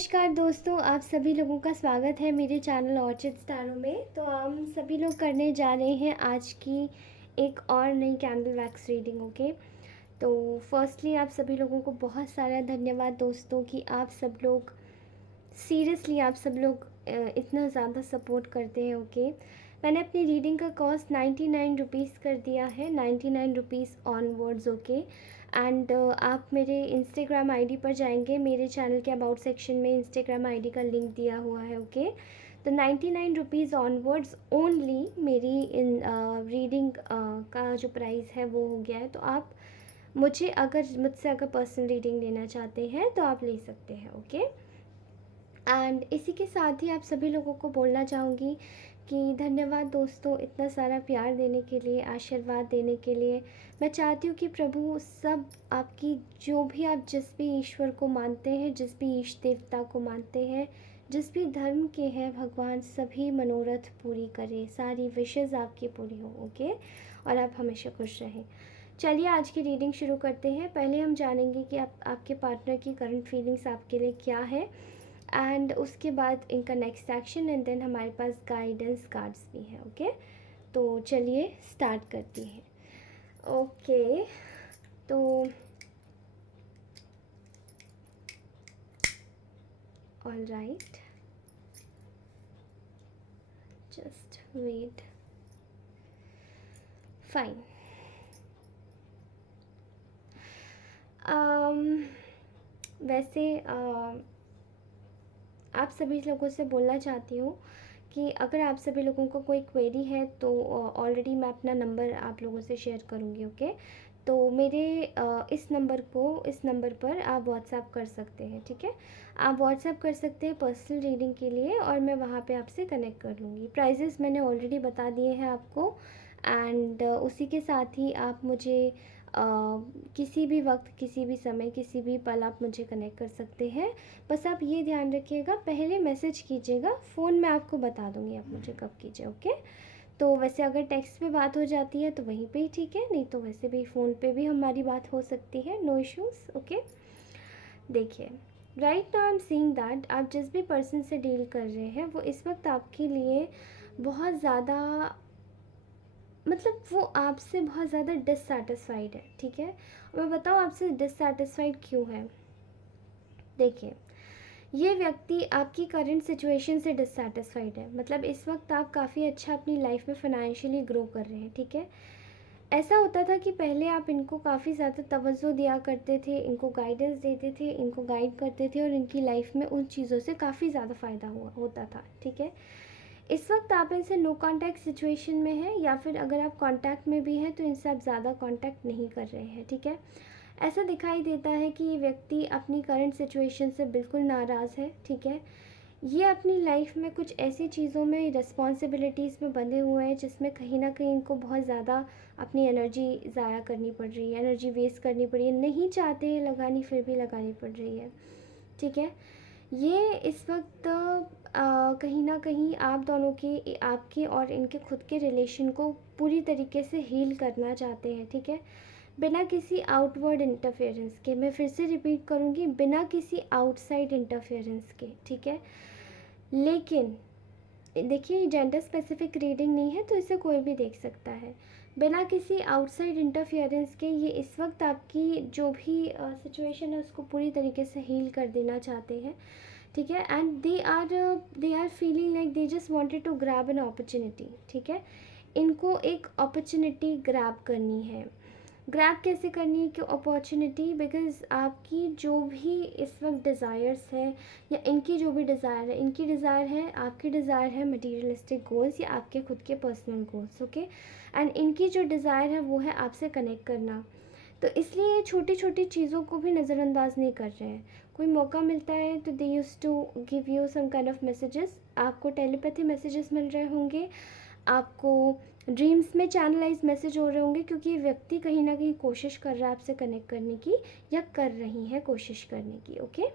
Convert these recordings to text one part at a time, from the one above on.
नमस्कार दोस्तों, आप सभी लोगों का स्वागत है मेरे चैनल ऑर्चिड स्टारों में। तो हम सभी लोग करने जा रहे हैं आज की एक और नई कैंडल वैक्स रीडिंग। ओके, तो फर्स्टली आप सभी लोगों को बहुत सारा धन्यवाद दोस्तों कि आप सब लोग सीरियसली आप सब लोग इतना ज़्यादा सपोर्ट करते हैं। ओके, मैंने अपनी रीडिंग का कॉस्ट 99 रुपीज़ कर दिया है, 99 रुपीज़ ऑनवर्ड्स। ओके, एंड आप मेरे इंस्टाग्राम आईडी पर जाएंगे, मेरे चैनल के अबाउट सेक्शन में इंस्टाग्राम आईडी का लिंक दिया हुआ है। ओके, तो 99 रुपीज़ ऑनवर्ड्स ओनली मेरी इन रीडिंग का जो प्राइस है वो हो गया है। तो आप मुझसे अगर पर्सनल रीडिंग लेना चाहते हैं तो आप ले सकते हैं। ओके, एंड इसी के साथ ही आप सभी लोगों को बोलना चाहूँगी कि धन्यवाद दोस्तों, इतना सारा प्यार देने के लिए, आशीर्वाद देने के लिए। मैं चाहती हूँ कि प्रभु सब आपकी जो भी आप जिस भी ईश्वर को मानते हैं, जिस भी ईष्ट देवता को मानते हैं, जिस भी धर्म के हैं, भगवान सभी मनोरथ पूरी करे, सारी विशेज़ आपकी पूरी हो। ओके, और आप हमेशा खुश रहें। चलिए आज की रीडिंग शुरू करते हैं। पहले हम जानेंगे कि आपके पार्टनर की करंट फीलिंग्स आपके लिए क्या है, एंड उसके बाद इनका नेक्स्ट एक्शन, एंड देन हमारे पास गाइडेंस कार्ड्स भी हैं। ओके, तो चलिए स्टार्ट करती हैं। ओके, तो all right, just wait. Fine. वैसे आप सभी लोगों से बोलना चाहती हूँ कि अगर आप सभी लोगों को कोई क्वेरी है तो ऑलरेडी मैं अपना नंबर आप लोगों से शेयर करूँगी। ओके, तो मेरे इस नंबर पर आप व्हाट्सएप कर सकते हैं। ठीक है, आप व्हाट्सएप कर सकते हैं पर्सनल रीडिंग के लिए, और मैं वहाँ पे आपसे कनेक्ट कर लूँगी। प्राइजेस मैंने ऑलरेडी बता दिए हैं आपको, एंड उसी के साथ ही आप मुझे किसी भी वक्त, किसी भी समय, किसी भी पल आप मुझे कनेक्ट कर सकते हैं। बस आप ये ध्यान रखिएगा, पहले मैसेज कीजिएगा, फ़ोन में आपको बता दूँगी आप मुझे कब कीजिए। ओके, तो वैसे अगर टेक्स्ट पे बात हो जाती है तो वहीं पे ही ठीक है, नहीं तो वैसे भी फ़ोन पे भी हमारी बात हो सकती है, नो इश्यूज़। ओके, देखिए, right now I am seeing that आप जिस भी पर्सन से डील कर रहे हैं वो इस वक्त आपके लिए बहुत ज़्यादा, मतलब वो आपसे बहुत ज़्यादा डिससेटिस्फाइड है। ठीक है, मैं बताऊँ आपसे डिससेटिस्फाइड क्यों है। देखिए, ये व्यक्ति आपकी करंट सिचुएशन से डिससेटिस्फाइड है, मतलब इस वक्त आप काफ़ी अच्छा अपनी लाइफ में फ़ाइनेंशियली ग्रो कर रहे हैं। ठीक है, ऐसा होता था कि पहले आप इनको काफ़ी ज़्यादा तवज्जो दिया करते थे, इनको गाइडेंस देते थे, इनको गाइड करते थे, और इनकी लाइफ में उन चीज़ों से काफ़ी ज़्यादा फ़ायदा होता था। ठीक है, इस वक्त आप इनसे नो कांटेक्ट सिचुएशन में हैं, या फिर अगर आप कांटेक्ट में भी हैं तो इनसे आप ज़्यादा कांटेक्ट नहीं कर रहे हैं। ठीक है, ऐसा दिखाई देता है कि ये व्यक्ति अपनी करंट सिचुएशन से बिल्कुल नाराज़ है। ठीक है, ये अपनी लाइफ में कुछ ऐसी चीज़ों में, रिस्पॉन्सिबिलिटीज़ में बंधे हुए हैं जिसमें कहीं ना कहीं इनको बहुत ज़्यादा अपनी एनर्जी ज़ाया करनी पड़ रही है, एनर्जी वेस्ट करनी पड़ रही है, नहीं चाहते हैं लगानी फिर भी लगानी पड़ रही है। ठीक है, ये इस वक्त कहीं ना कहीं आप दोनों के, आपके और इनके खुद के रिलेशन को पूरी तरीके से हील करना चाहते हैं। ठीक है, बिना किसी आउटवर्ड इंटरफेरेंस के, मैं फिर से रिपीट करूँगी, बिना किसी आउटसाइड इंटरफेरेंस के। ठीक है, लेकिन देखिए, जेंडर स्पेसिफिक रीडिंग नहीं है तो इसे कोई भी देख सकता है। बिना किसी आउटसाइड इंटरफेरेंस के ये इस वक्त आपकी जो भी सिचुएशन है उसको पूरी तरीके से हील कर देना चाहते हैं। ठीक है, and they are feeling like they just wanted to grab an opportunity. ठीक है, इनको एक अपॉर्चुनिटी ग्रैब करनी है। ग्रैब कैसे करनी है कि अपॉर्चुनिटी, बिकॉज आपकी जो भी इस वक्त डिज़ायर्स है, या इनकी जो भी डिज़ायर है, इनकी डिज़ायर है, आपकी डिज़ायर है मटीरियलिस्टिक गोल्स या आपके खुद के पर्सनल गोल्स। ओके, एंड इनकी जो डिज़ायर है वो है आपसे कनेक्ट करना। तो इसलिए ये छोटी छोटी चीज़ों को भी नज़रअंदाज नहीं कर रहे हैं। कोई मौका मिलता है तो they use to give you some kind of messages, आपको टेलीपैथी मैसेजेस मिल रहे होंगे, आपको ड्रीम्स में चैनलाइज मैसेज हो रहे होंगे, क्योंकि ये व्यक्ति कहीं ना कहीं कोशिश कर रहा है आपसे कनेक्ट करने की, या कर रही है कोशिश करने की। ओके,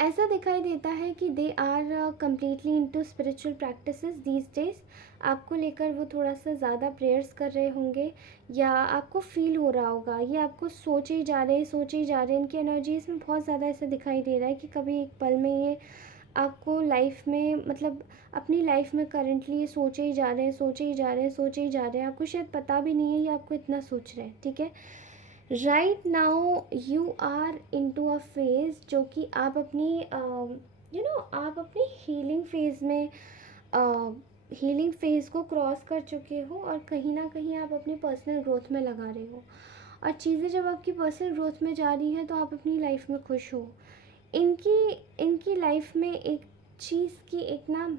ऐसा दिखाई देता है कि they are completely into spiritual practices these days. आपको लेकर वो थोड़ा सा ज़्यादा प्रेयर्स कर रहे होंगे, या आपको फील हो रहा होगा, ये आपको सोचे ही जा रहे हैं, सोचे ही जा रहे हैं। इनकी एनर्जीज में बहुत ज़्यादा ऐसा दिखाई दे रहा है कि कभी एक पल में ये आपको लाइफ में, मतलब अपनी लाइफ में करंटली ये सोचे ही जा रहे हैं, सोचे ही जा रहे हैं, सोचे ही जा रहे हैं। आपको शायद पता भी नहीं है ये आपको इतना सोच रहे हैं, ठीक है। Right now you are into a phase जो कि आप अपनी आप अपनी हीलिंग फेज में, हीलिंग फेज को क्रॉस कर चुके हो, और कहीं ना कहीं आप अपनी पर्सनल ग्रोथ में लगा रहे हो। और चीज़ें जब आपकी पर्सनल ग्रोथ में जा रही हैं तो आप अपनी लाइफ में खुश हो। इनकी इनकी लाइफ में एक चीज़ की एक ना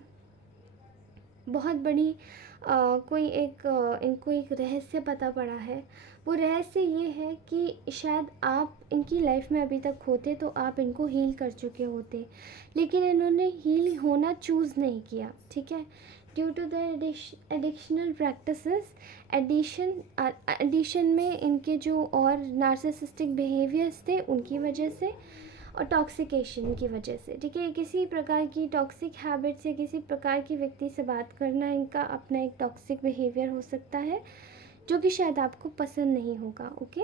बहुत बड़ी इनको एक रहस्य पता पड़ा है। वो रहस्य ये है कि शायद आप इनकी लाइफ में अभी तक होते तो आप इनको हील कर चुके होते, लेकिन इन्होंने हील होना चूज़ नहीं किया, ठीक है। Due to the additional practices, addition में इनके जो और नार्सिसिस्टिक बिहेवियर्स थे उनकी वजह से, और टॉक्सिकेशन की वजह से, ठीक है। किसी प्रकार की टॉक्सिक हैबिट्स या किसी प्रकार की व्यक्ति से बात करना इनका अपना एक टॉक्सिक बिहेवियर हो सकता है, जो कि शायद आपको पसंद नहीं होगा। ओके,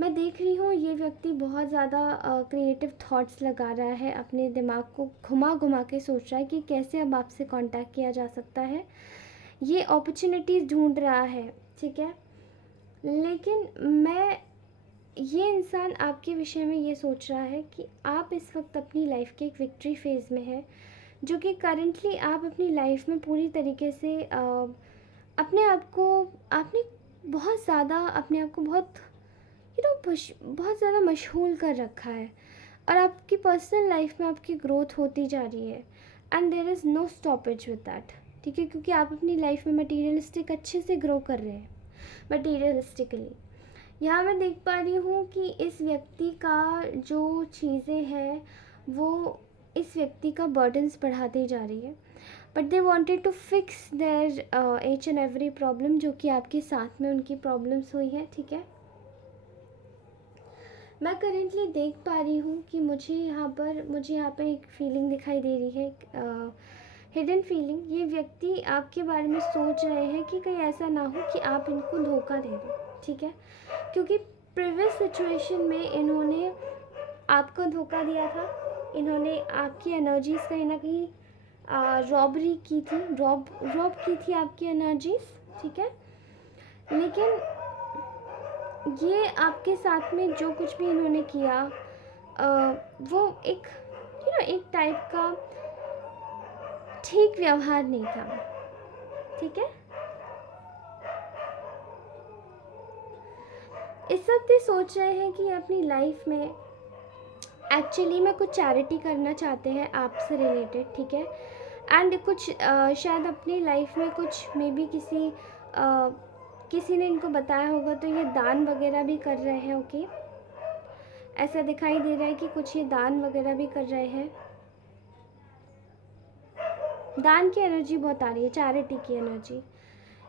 मैं देख रही हूँ ये व्यक्ति बहुत ज़्यादा क्रिएटिव थॉट्स लगा रहा है, अपने दिमाग को घुमा घुमा के सोच रहा है कि कैसे अब आपसे कांटेक्ट किया जा सकता है। ये अपॉर्चुनिटीज़ ढूंढ रहा है, ठीक है। लेकिन ये इंसान आपके विषय में ये सोच रहा है कि आप इस वक्त अपनी लाइफ के एक विक्ट्री फेज़ में है, जो कि करंटली आप अपनी लाइफ में पूरी तरीके से अपने आप को, आपने बहुत ज़्यादा अपने आप को बहुत बहुत ज़्यादा मशगूल कर रखा है, और आपकी पर्सनल लाइफ में आपकी ग्रोथ होती जा रही है, and there is no stoppage with that, ठीक है। क्योंकि आप अपनी लाइफ में मटीरियलिस्टिक अच्छे से ग्रो कर रहे हैं, मटीरियलिस्टिकली। यहाँ मैं देख पा रही हूँ कि इस व्यक्ति का जो चीज़ें हैं वो इस व्यक्ति का बर्डन्स बढ़ाती जा रही है, but they wanted to fix their each and every problem जो कि आपके साथ में उनकी प्रॉब्लम्स हुई है, ठीक है। मैं करेंटली देख पा रही हूँ कि मुझे यहाँ पे एक फीलिंग दिखाई दे रही है, हिडन फीलिंग। ये व्यक्ति आपके बारे में सोच रहे हैं कि कहीं ऐसा ना हो कि आप इनको धोखा दे दो, ठीक है। क्योंकि प्रीवियस सिचुएशन में इन्होंने आपको धोखा दिया था, इन्होंने आपकी एनर्जीज कहीं ना कहीं रॉबरी की थी, रॉब की थी आपकी एनर्जीज, ठीक है। लेकिन ये आपके साथ में जो कुछ भी इन्होंने किया वो एक एक टाइप का ठीक व्यवहार नहीं था, ठीक है। इस वक्त ये सोच रहे हैं कि अपनी लाइफ में एक्चुअली में कुछ चैरिटी करना चाहते हैं आपसे रिलेटेड, ठीक है। एंड कुछ शायद अपनी लाइफ में कुछ मे बी किसी ने इनको बताया होगा, तो ये दान वगैरह भी कर रहे हैं। ओके, ऐसा दिखाई दे रहा है कि कुछ ये दान वगैरह भी कर रहे हैं। दान की एनर्जी बहुत आ रही है, चैरिटी की एनर्जी।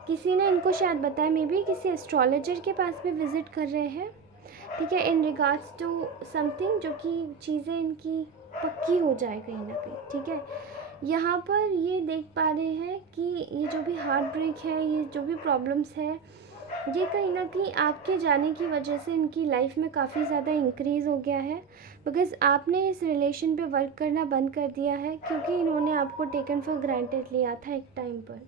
किसी ने इनको शायद बताया, मे बी किसी एस्ट्रोलॉजर के पास भी विजिट कर रहे हैं, ठीक है, इन रिगार्ड्स टू समथिंग, जो कि चीज़ें इनकी पक्की हो जाए कहीं ना कहीं, ठीक है। यहाँ पर ये देख पा रहे हैं कि ये जो भी हार्ट ब्रेक है, ये जो भी प्रॉब्लम्स है, ये कहीं ना कहीं आपके जाने की वजह से इनकी लाइफ में काफ़ी ज़्यादा इंक्रीज़ हो गया है, बिकॉज़ आपने इस रिलेशन पे वर्क करना बंद कर दिया है, क्योंकि इन्होंने आपको टेकन फॉर ग्रांटेड लिया था एक टाइम पर।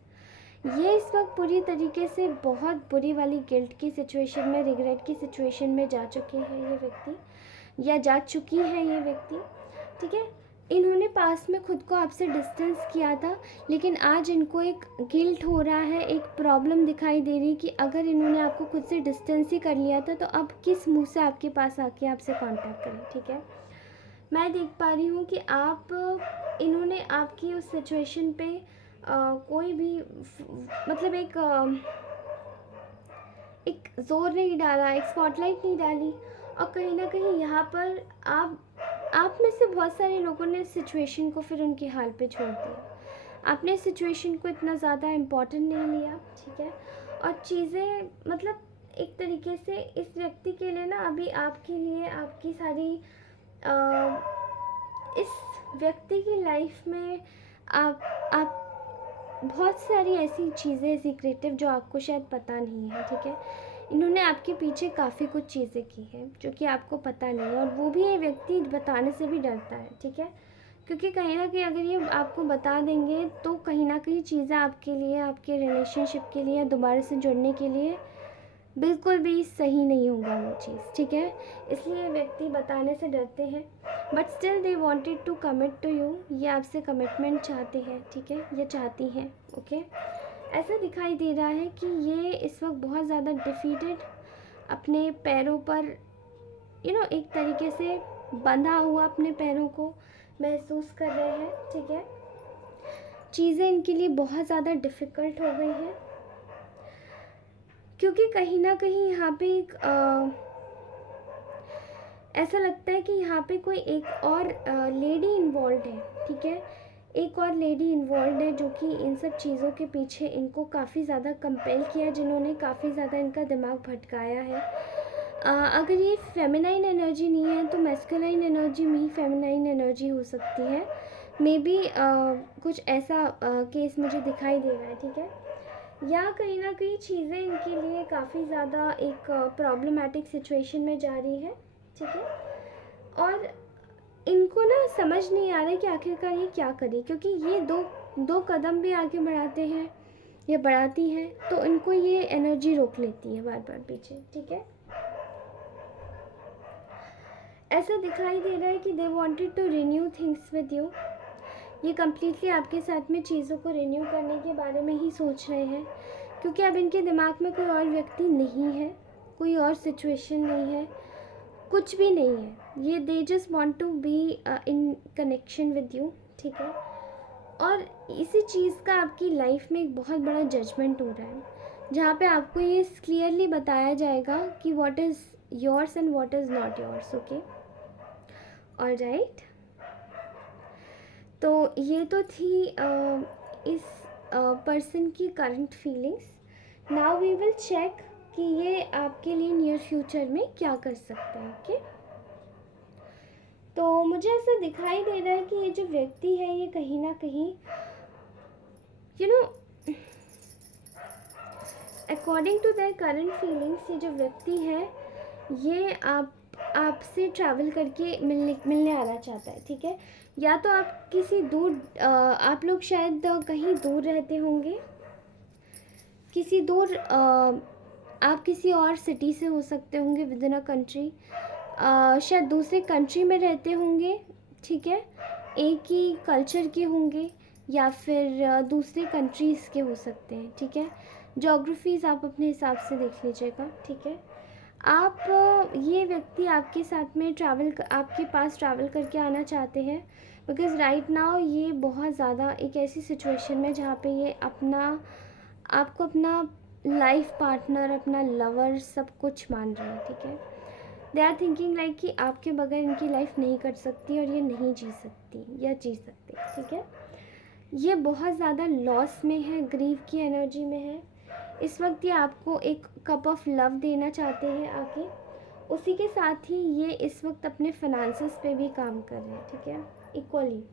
ये इस वक्त पूरी तरीके से बहुत बुरी वाली गिल्ट की सिचुएशन में, रिग्रेट की सिचुएशन में जा चुके हैं ये व्यक्ति, या जा चुकी है ये व्यक्ति, ठीक है। इन्होंने पास में खुद को आपसे डिस्टेंस किया था, लेकिन आज इनको एक गिल्ट हो रहा है, एक प्रॉब्लम दिखाई दे रही कि अगर इन्होंने आपको खुद से डिस्टेंस ही कर लिया था तो अब किस मुंह से आपके पास आके आपसे कांटेक्ट करें, ठीक है। मैं देख पा रही हूँ कि इन्होंने आपकी उस सिचुएशन पे कोई भी मतलब एक जोर नहीं डाला, एक स्पॉटलाइट नहीं डाली, और कहीं ना कहीं यहाँ पर आप में से बहुत सारे लोगों ने इस सिचुएशन को फिर उनके हाल पे छोड़ दिया। आपने इस सिचुएशन को इतना ज़्यादा इम्पोर्टेंट नहीं लिया, ठीक है। और चीज़ें मतलब एक तरीके से इस व्यक्ति के लिए ना अभी आपके लिए आपकी सारी इस व्यक्ति की लाइफ में आप बहुत सारी ऐसी चीज़ें सीक्रेटिव जो आपको शायद पता नहीं है, ठीक है। इन्होंने आपके पीछे काफ़ी कुछ चीज़ें की हैं जो कि आपको पता नहीं है, और वो भी ये व्यक्ति बताने से भी डरता है, ठीक है। क्योंकि कहीं ना कहीं अगर ये आपको बता देंगे तो कहीं ना कहीं चीज़ें आपके लिए, आपके रिलेशनशिप के लिए, दोबारा से जुड़ने के लिए बिल्कुल भी सही नहीं होगा वो चीज़, ठीक है। इसलिए व्यक्ति बताने से डरते हैं, but still they wanted to commit to you. ये आपसे कमिटमेंट चाहते हैं, ठीक है, ये चाहती हैं, ओके। ऐसा दिखाई दे रहा है कि ये इस वक्त बहुत ज़्यादा डिफीटेड, अपने पैरों पर एक तरीके से बंधा हुआ अपने पैरों को महसूस कर रहे हैं, ठीक है। चीज़ें इनके लिए बहुत ज़्यादा डिफ़िकल्ट हो गई हैं, क्योंकि कहीं ना कहीं यहाँ पे एक ऐसा लगता है कि यहाँ पे कोई एक और लेडी इन्वॉल्व है, ठीक है। एक और लेडी इन्वॉल्व है जो कि इन सब चीज़ों के पीछे इनको काफ़ी ज़्यादा कंपेल किया, जिन्होंने काफ़ी ज़्यादा इनका दिमाग भटकाया है। अगर ये फेमिनाइन एनर्जी नहीं है तो मैस्कुलाइन एनर्जी में ही फेमिनाइन एनर्जी हो सकती है, मे बी कुछ ऐसा केस मुझे दिखाई दे रहा है, ठीक है। या कहीं ना कहीं चीज़ें इनके लिए काफ़ी ज़्यादा एक प्रॉब्लमेटिक सिचुएशन में जा रही है, ठीक है। और इनको ना समझ नहीं आ रहा है कि आखिरकार ये क्या करे, क्योंकि ये दो कदम भी आगे बढ़ाते हैं या बढ़ाती हैं तो इनको ये एनर्जी रोक लेती है बार बार पीछे, ठीक है। ऐसा दिखाई दे रहा है कि they wanted to renew things with you. ये कम्प्लीटली आपके साथ में चीज़ों को रिन्यू करने के बारे में ही सोच रहे हैं, क्योंकि अब इनके दिमाग में कोई और व्यक्ति नहीं है, कोई और सिचुएशन नहीं है, कुछ भी नहीं है। ये they just want to be in connection with you, ठीक है। और इसी चीज़ का आपकी लाइफ में एक बहुत बड़ा जजमेंट हो रहा है, जहाँ पे आपको ये क्लियरली बताया जाएगा कि what is yours and what is not yours, okay. Alright, तो ये तो थी इस पर्सन की current feelings. Now we will check कि ये आपके लिए नियर फ्यूचर में क्या कर सकते हैं, ओके। तो मुझे ऐसा दिखाई दे रहा है कि ये जो व्यक्ति है ये कहीं ना कहीं according to their current feelings, ये जो व्यक्ति है ये आपसे ट्रैवल करके मिलने आना चाहता है, ठीक है। या तो आप किसी दूर आप लोग शायद कहीं दूर रहते होंगे, किसी दूर आप किसी और सिटी से हो सकते होंगे विद इन अ कंट्री, शायद दूसरे कंट्री में रहते होंगे, ठीक है। एक ही कल्चर के होंगे या फिर दूसरे कंट्रीज़ के हो सकते हैं, ठीक है। जोग्राफीज़ आप अपने हिसाब से देख लीजिएगा, ठीक है। आप ये व्यक्ति आपके साथ में आपके पास ट्रैवल करके आना चाहते हैं, बिकॉज़ राइट नाउ ये बहुत ज़्यादा एक ऐसी सिचुएशन में जहाँ पे ये आपको अपना लाइफ पार्टनर, अपना लवर सब कुछ मान रहे हैं, ठीक है। दे आर थिंकिंग लाइक कि आपके बगैर इनकी लाइफ नहीं कट सकती और ये नहीं जी सकती या जी सकती, ठीक है। ये बहुत ज़्यादा लॉस में है, ग्रीव की एनर्जी में है। इस वक्त ये आपको एक कप ऑफ लव देना चाहते हैं आके, उसी के साथ ही ये इस वक्त अपने फाइनेंसेस पे भी काम कर रहे हैं, ठीक है। Equally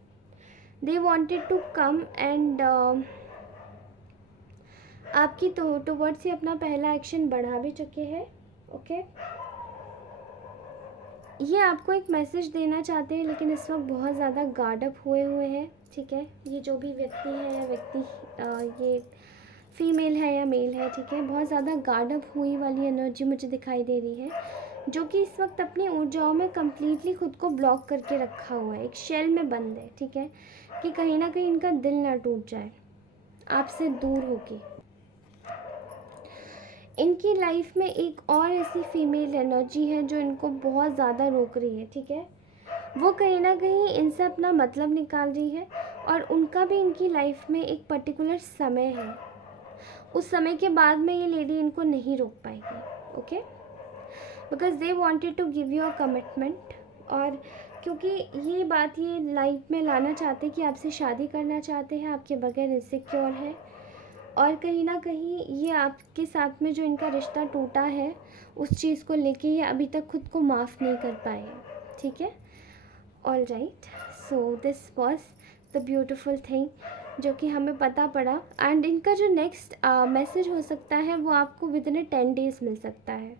they wanted to come and आपकी टुवर्ड्स ये अपना पहला एक्शन बढ़ा भी चुके हैं, ओके। ये आपको एक मैसेज देना चाहते हैं, लेकिन इस वक्त बहुत ज़्यादा गार्ड अप हुए हैं, ठीक है। ये जो भी व्यक्ति है या ये फीमेल है या मेल है, ठीक है, बहुत ज़्यादा गार्ड अप हुई वाली एनर्जी मुझे दिखाई दे रही है, जो कि इस वक्त अपनी ऊर्जाओं में कम्प्लीटली खुद को ब्लॉक करके रखा हुआ है, एक शेल में बंद है, ठीक है, कि कहीं ना कहीं इनका दिल ना टूट जाए आपसे दूर होके। इनकी लाइफ में एक और ऐसी फीमेल एनर्जी है जो इनको बहुत ज़्यादा रोक रही है, ठीक है। वो कहीं ना कहीं इनसे अपना मतलब निकाल रही है, और उनका भी इनकी लाइफ में एक पर्टिकुलर समय है, उस समय के बाद में ये लेडी इनको नहीं रोक पाएगी, okay, because they wanted to give you a commitment. और क्योंकि ये बात ये लाइफ में लाना चाहते हैं कि आपसे शादी करना चाहते हैं, आपके बगैर इनसिक्योर है, और कहीं ना कहीं ये आपके साथ में जो इनका रिश्ता टूटा है उस चीज़ को लेके ये अभी तक खुद को माफ़ नहीं कर पाए हैं, ठीक है। All right, so this was the beautiful thing जो कि हमें पता पड़ा। एंड इनका जो नेक्स्ट मैसेज हो सकता है वो आपको विद इन 10 डेज़ मिल सकता है।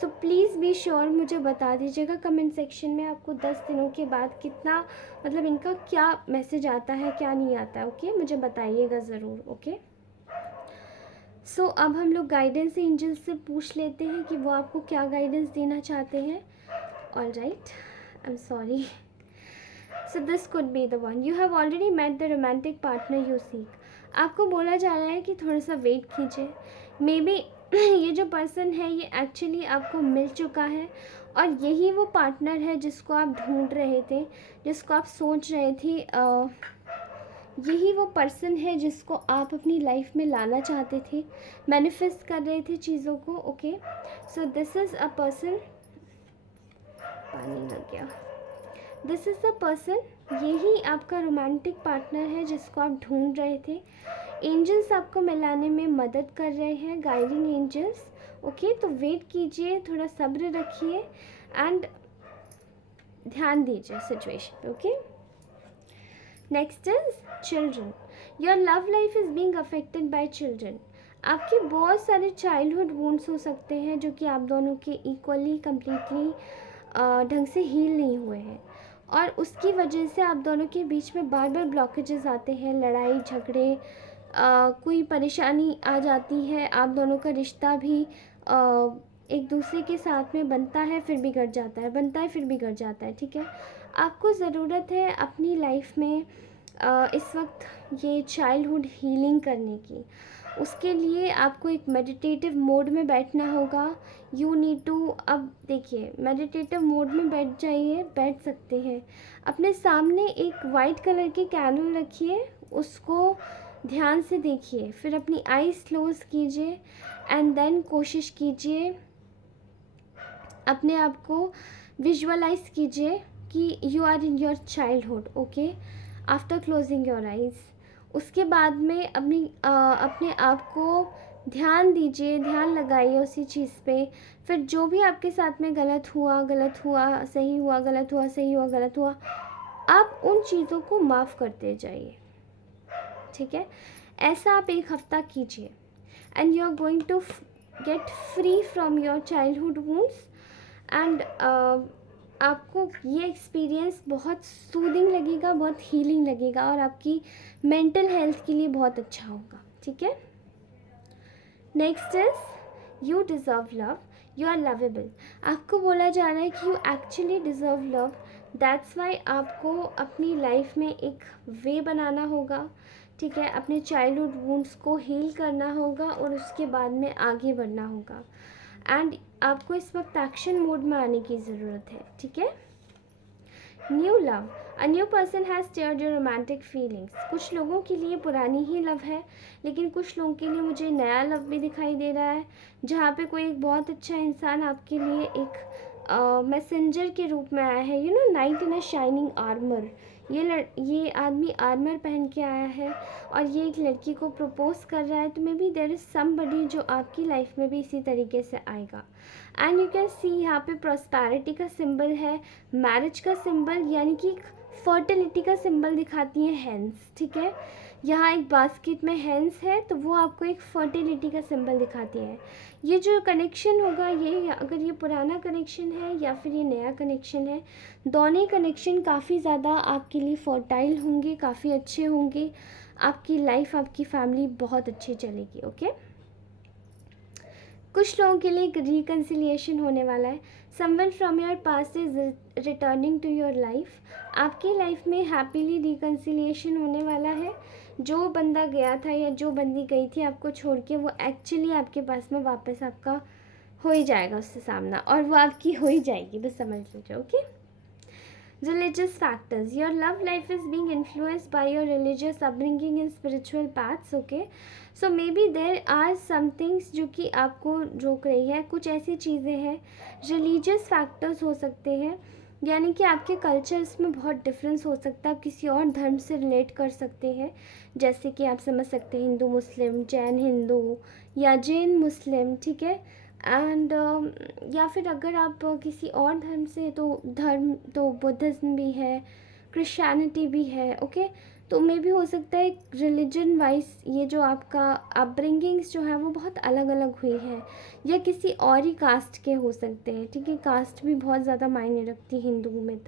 सो प्लीज़ बी श्योर, मुझे बता दीजिएगा कमेंट सेक्शन में आपको 10 दिनों के बाद कितना, मतलब इनका क्या मैसेज आता है क्या नहीं आता है। ओके, मुझे बताइएगा ज़रूर। ओके, सो अब हम लोग गाइडेंस एंजल से पूछ लेते हैं कि वो आपको क्या गाइडेंस देना चाहते हैं। All right, I am sorry, so this could be the one, you have already met the romantic partner you seek. आपको बोला जा रहा है कि थोड़ा सा वेट कीजिए, मे बी ये जो पर्सन है ये एक्चुअली आपको मिल चुका है और यही वो पार्टनर है जिसको आप ढूंढ रहे थे, जिसको आप सोच रहे थे, यही वो पर्सन है जिसको आप अपनी लाइफ में लाना चाहते थे, मैनिफेस्ट कर रहे थे चीज़ों को। Okay, so this is a person, पानी लग गया, दिस इज़ द पर्सन, यही आपका रोमांटिक पार्टनर है जिसको आप ढूंढ रहे थे। एंजल्स आपको मिलाने में मदद कर रहे हैं, गाइडिंग एंजल्स। ओके, तो वेट कीजिए, थोड़ा सब्र रखिए एंड ध्यान दीजिए सिचुएशन पे। Okay, next is children, your love life is being affected by children. आपके बहुत सारे चाइल्डहुड वुंड्स हो सकते हैं जो कि आप दोनों के इक्वली कम्प्लीटली ढंग से हील नहीं हुए हैं और उसकी वजह से आप दोनों के बीच में बार बार ब्लॉकेजेस आते हैं, लड़ाई झगड़े, कोई परेशानी आ जाती है, आप दोनों का रिश्ता भी एक दूसरे के साथ में बनता है फिर बिगड़ जाता है, बनता है फिर बिगड़ जाता है। ठीक है, आपको ज़रूरत है अपनी लाइफ में इस वक्त ये चाइल्डहुड हीलिंग करने की। उसके लिए आपको एक मेडिटेटिव मोड में बैठना होगा। यू नीड टू, अब देखिए मेडिटेटिव मोड में बैठ जाइए, बैठ सकते हैं। अपने सामने एक वाइट कलर की कैंडल रखिए, उसको ध्यान से देखिए, फिर अपनी आईज क्लोज कीजिए एंड देन कोशिश कीजिए, अपने आप को विजुअलाइज कीजिए कि you are in your childhood. Okay, after closing your eyes, उसके बाद में अपने आप को ध्यान दीजिए, ध्यान लगाइए उसी चीज़ पे। फिर जो भी आपके साथ में गलत हुआ, सही हुआ, गलत हुआ, सही हुआ, गलत हुआ, आप उन चीज़ों को माफ़ करते जाइए। ठीक है, ऐसा आप एक हफ्ता कीजिए and you are going to get free from your childhood wounds and आपको ये एक्सपीरियंस बहुत सूदिंग लगेगा, बहुत हीलिंग लगेगा और आपकी मेंटल हेल्थ के लिए बहुत अच्छा होगा। ठीक है, next is you deserve love, you are lovable. आपको बोला जा रहा है कि you actually deserve love, that's why आपको अपनी लाइफ में एक वे बनाना होगा। ठीक है, अपने चाइल्डहुड वुंड्स को हील करना होगा और उसके बाद में आगे बढ़ना होगा एंड आपको इस वक्त एक्शन मोड में आने की ज़रूरत है। ठीक है, new love, a new person has stirred your romantic feelings. कुछ लोगों के लिए पुरानी ही लव है, लेकिन कुछ लोगों के लिए मुझे नया लव भी दिखाई दे रहा है, जहाँ पे कोई एक बहुत अच्छा इंसान आपके लिए एक मैसेंजर के रूप में आया है। You know, night in a shining armour, ये आदमी आर्मर पहन के आया है और ये एक लड़की को प्रपोज कर रहा है। तो maybe there is somebody जो आपकी लाइफ में भी इसी तरीके से आएगा। एंड यू कैन सी यहाँ पे प्रॉस्पेरिटी का सिंबल है, मैरिज का सिंबल, यानी कि फर्टिलिटी का सिंबल दिखाती है हैंड्स। ठीक है, यहाँ एक बास्केट में हैंड्स है तो वो आपको एक फर्टिलिटी का सिंबल दिखाती है। ये जो कनेक्शन होगा, ये अगर ये पुराना कनेक्शन है या फिर ये नया कनेक्शन है, दोनों कनेक्शन काफ़ी ज़्यादा आपके लिए फर्टाइल होंगे, काफ़ी अच्छे होंगे, आपकी लाइफ, आपकी फैमिली बहुत अच्छी चलेगी। ओके, कुछ लोगों के लिए एक रिकन्सिलिएशन होने वाला है। Someone from your past is returning to your life. आपकी लाइफ में हैप्पीली रिकन्सिलिएशन होने वाला है। जो बंदा गया था या जो बंदी गई थी आपको छोड़ के, वो एक्चुअली आपके पास में वापस आपका हो ही जाएगा उससे सामना, और वो आपकी हो ही जाएगी, बस समझ लीजिए। Okay, religious factors, your love life is being influenced by your religious upbringing and spiritual paths. Okay, so maybe there are some things जो कि आपको रोक रही है, कुछ ऐसी चीज़ें हैं, religious factors हो सकते हैं, यानी कि आपके कल्चर्स में बहुत डिफरेंस हो सकता है, आप किसी और धर्म से रिलेट कर सकते हैं, जैसे कि आप समझ सकते हैं हिंदू मुस्लिम, जैन हिंदू या जैन मुस्लिम। ठीक है, एंड या फिर अगर आप किसी और धर्म से, तो धर्म तो बुद्धिज़्म भी है, क्रिश्चियनिटी भी है, ओके। तो मे भी हो सकता है रिलीजन वाइज ये जो आपका अपब्रिंगिंग्स जो है वो बहुत अलग अलग हुई है, या किसी और ही कास्ट के हो सकते हैं, ठीक है। कास्ट भी बहुत ज़्यादा मायने रखती है हिंदुओं में।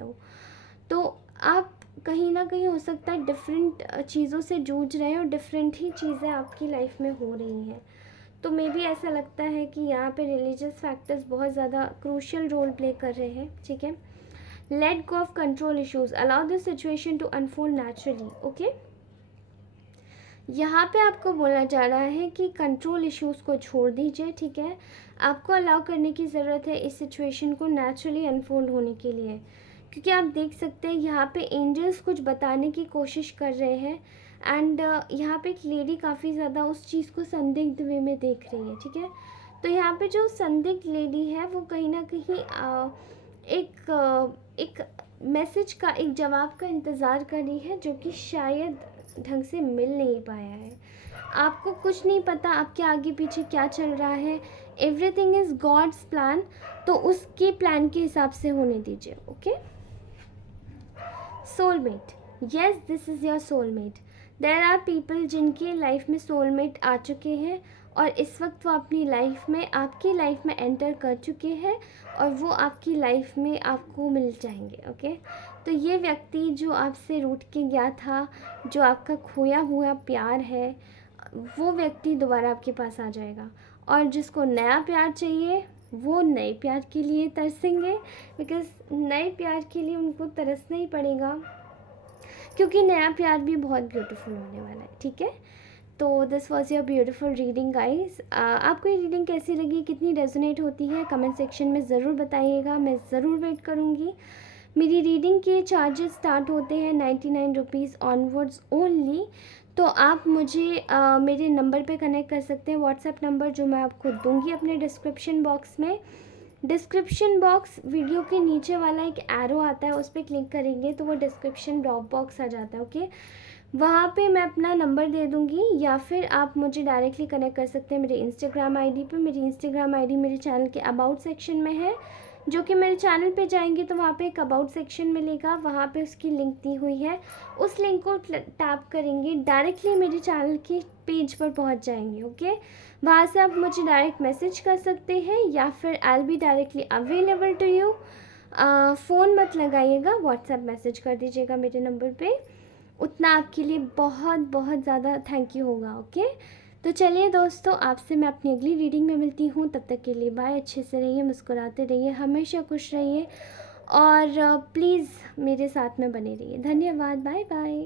तो आप कहीं ना कहीं हो सकता है डिफरेंट चीज़ों से जूझ रहे हैं और डिफरेंट ही चीज़ें आपकी लाइफ में हो रही हैं। तो मे बी ऐसा लगता है कि यहाँ पे रिलीजियस फैक्टर्स बहुत ज़्यादा क्रूशियल रोल प्ले कर रहे हैं, ठीक है। Let go of control issues, allow this situation to unfold naturally, okay. यहाँ पे आपको बोला जा रहा है कि कंट्रोल इश्यूज़ को छोड़ दीजिए, ठीक है। आपको अलाउ करने की ज़रूरत है इस सिचुएशन को नेचुरली अनफोल्ड होने के लिए, क्योंकि आप देख सकते हैं यहाँ पे एंजल्स कुछ बताने की कोशिश कर रहे हैं। एंड यहाँ पे एक लेडी काफ़ी ज़्यादा उस चीज़ को संदिग्ध वे में देख रही है, ठीक है। तो यहाँ पे जो संदिग्ध लेडी है वो कहीं ना कहीं एक मैसेज का, एक जवाब का इंतज़ार कर रही है, जो कि शायद ढंग से मिल नहीं पाया है। आपको कुछ नहीं पता आपके आगे पीछे क्या चल रहा है, एवरीथिंग इज़ गॉड्स प्लान, तो उसके प्लान के हिसाब से होने दीजिए, okay. Soulmate, yes this is your soulmate. There are people जिनके लाइफ में सोलमेट आ चुके हैं और इस वक्त वो अपनी लाइफ में, आपकी लाइफ में एंटर कर चुके हैं और वो आपकी लाइफ में आपको मिल जाएंगे, ओके। तो ये व्यक्ति जो आपसे रूठ के गया था, जो आपका खोया हुआ प्यार है, वो व्यक्ति दोबारा आपके पास आ जाएगा। और जिसको नया प्यार चाहिए वो नए प्यार के लिए तरसेंगे, बिकॉज़ नए प्यार के लिए उनको तरसना ही पड़ेगा, क्योंकि नया प्यार भी बहुत ब्यूटीफुल होने वाला है, ठीक है। तो this was your beautiful reading guys. आपको ये रीडिंग कैसी लगी, कितनी रेजोनेट होती है, कमेंट सेक्शन में ज़रूर बताइएगा, मैं ज़रूर वेट करूँगी। मेरी रीडिंग के चार्जेस स्टार्ट होते हैं 99 रुपीज़ ऑनवर्ड्स ओनली। तो आप मुझे मेरे नंबर पे कनेक्ट कर सकते हैं, व्हाट्सएप नंबर जो मैं आपको दूंगी अपने डिस्क्रिप्शन बॉक्स में। डिस्क्रिप्शन बॉक्स वीडियो के नीचे वाला एक एरो आता है, उस पर क्लिक करेंगे तो वो डिस्क्रिप्शन ड्रॉप बॉक्स आ जाता है, ओके। वहाँ पे मैं अपना नंबर दे दूँगी, या फिर आप मुझे डायरेक्टली कनेक्ट कर सकते हैं मेरे इंस्टाग्राम आईडी पे। मेरी इंस्टाग्राम आईडी मेरे चैनल के अबाउट सेक्शन में है, जो कि मेरे चैनल पे जाएंगे तो वहाँ पे एक अबाउट सेक्शन मिलेगा, वहाँ पे उसकी लिंक दी हुई है। उस लिंक को टैप करेंगे, डायरेक्टली मेरे चैनल के पेज पर पहुँच जाएंगे, ओके। वहाँ से आप मुझे डायरेक्ट मैसेज कर सकते हैं, या फिर I will be directly available to you. Phone मत लगाइएगा, व्हाट्सएप मैसेज कर दीजिएगा मेरे नंबर पे, उतना आपके लिए बहुत बहुत ज़्यादा थैंक यू होगा, ओके। तो चलिए दोस्तों, आपसे मैं अपनी अगली रीडिंग में मिलती हूँ, तब तक के लिए बाय। अच्छे से रहिए, मुस्कुराते रहिए, हमेशा खुश रहिए, और प्लीज़ मेरे साथ में बने रहिए। धन्यवाद, बाय बाय।